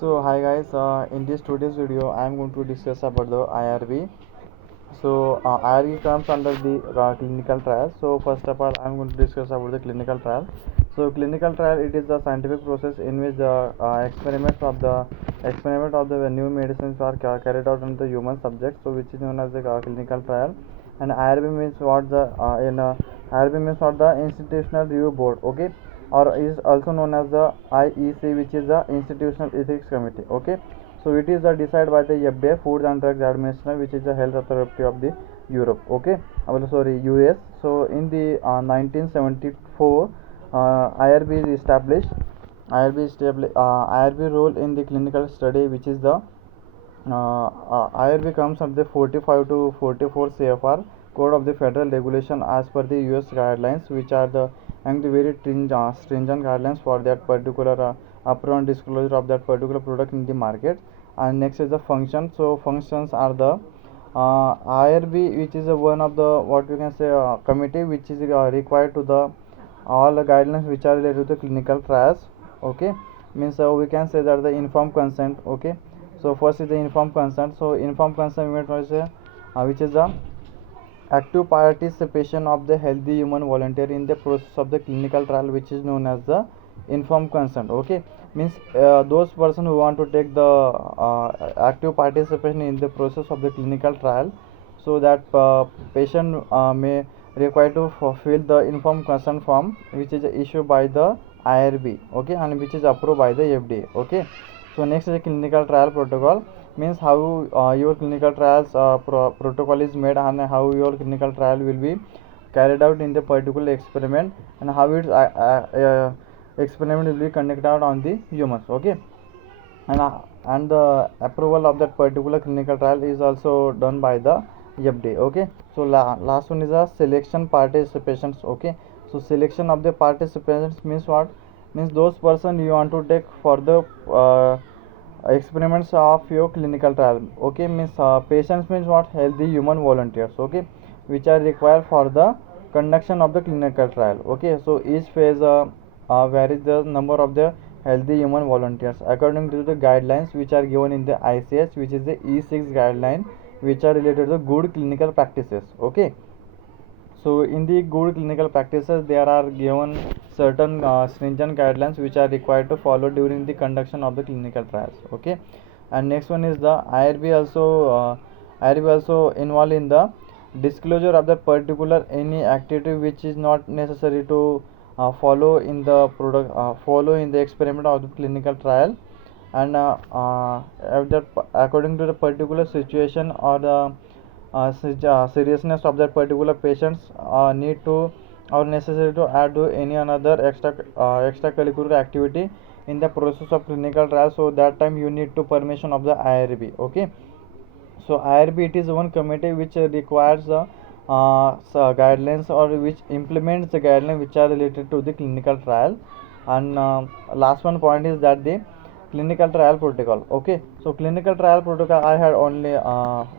So hi guys, in this today's video I am going to discuss about the IRB. So IRB comes under the clinical trial. So first of all I am going to discuss about the clinical trial. So clinical trial, it is the scientific process in which the experiment of the new medicines are carried out on the human subject, so which is known as the clinical trial. And IRB means what the IRB means what the institutional review board, okay, or is also known as the IEC, which is the institutional ethics committee, okay. So it is decided by the FDA, Food and Drugs Administration, which is the health authority of the Europe, okay, sorry, US. So in the 1974 IRB is established. IRB role in the clinical study, which is the IRB comes from the 45 to 44 CFR code of the federal regulation as per the US guidelines, which are the very stringent guidelines for that particular upfront disclosure of that particular product in the market. And next is the function. So functions are the IRB, which is one of the what we can say committee which is required to the all the guidelines which are related to the clinical trials, okay. Means we can say that the informed consent, okay. So first is the informed consent. So informed consent which is the active participation of the healthy human volunteer in the process of the clinical trial, which is known as the informed consent, okay. Means those person who want to take the active participation in the process of the clinical trial, so that patient may require to fulfill the informed consent form, which is issued by the IRB, okay, and which is approved by the FDA, okay. So next is the clinical trial protocol. Means how your clinical trials protocol is made, and how your clinical trial will be carried out in the particular experiment, and how its experiment will be conducted out on the humans, okay. And the approval of that particular clinical trial is also done by the FDA, okay. So last one is the selection participations, okay. So selection of the participants means what? Means those person you want to take for the experiments of your clinical trial, okay. Means patients means what? Healthy human volunteers, okay, which are required for the conduction of the clinical trial, okay. So each phase varies the number of the healthy human volunteers according to the guidelines which are given in the ICH, which is the E6 guideline, which are related to good clinical practices, okay. So in the good clinical practices, there are given certain stringent guidelines which are required to follow during the conduction of the clinical trials, okay. And next one is the IRB also involved in the disclosure of the particular any activity which is not necessary to follow in the experiment of the clinical trial, and according to the particular situation or the seriousness of that particular patients need to or necessary to add to any another extracurricular activity in the process of clinical trial, so that time you need to permission of the IRB, okay. So IRB, it is one committee which requires guidelines, or which implements the guidelines which are related to the clinical trial. And last one point is that the clinical trial protocol, okay. So clinical trial protocol I had only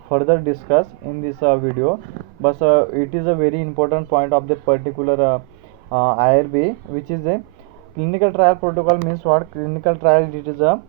further discussed in this video, but it is a very important point of that particular IRB, which is a clinical trial protocol. Means what? Clinical trial, it is a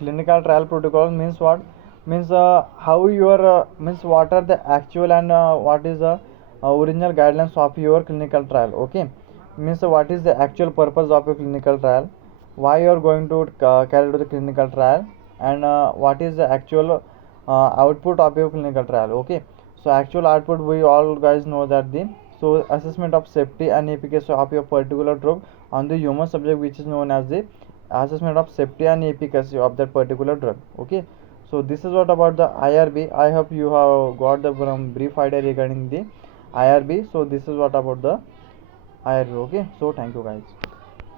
clinical trial protocol means what? Means how your means what are the actual and what is the original guidelines of your clinical trial, okay. Means what is the actual purpose of your clinical trial, why you are going to carry out the clinical trial, and what is the actual output of your clinical trial, okay. So actual output, we all guys know that the so assessment of safety and efficacy of your particular drug on the human subject, which is known as the assessment of safety and efficacy of that particular drug, okay. So this is what about the IRB. I hope you have got the brief idea regarding the IRB. So this is what about the IRB, okay. So thank you guys.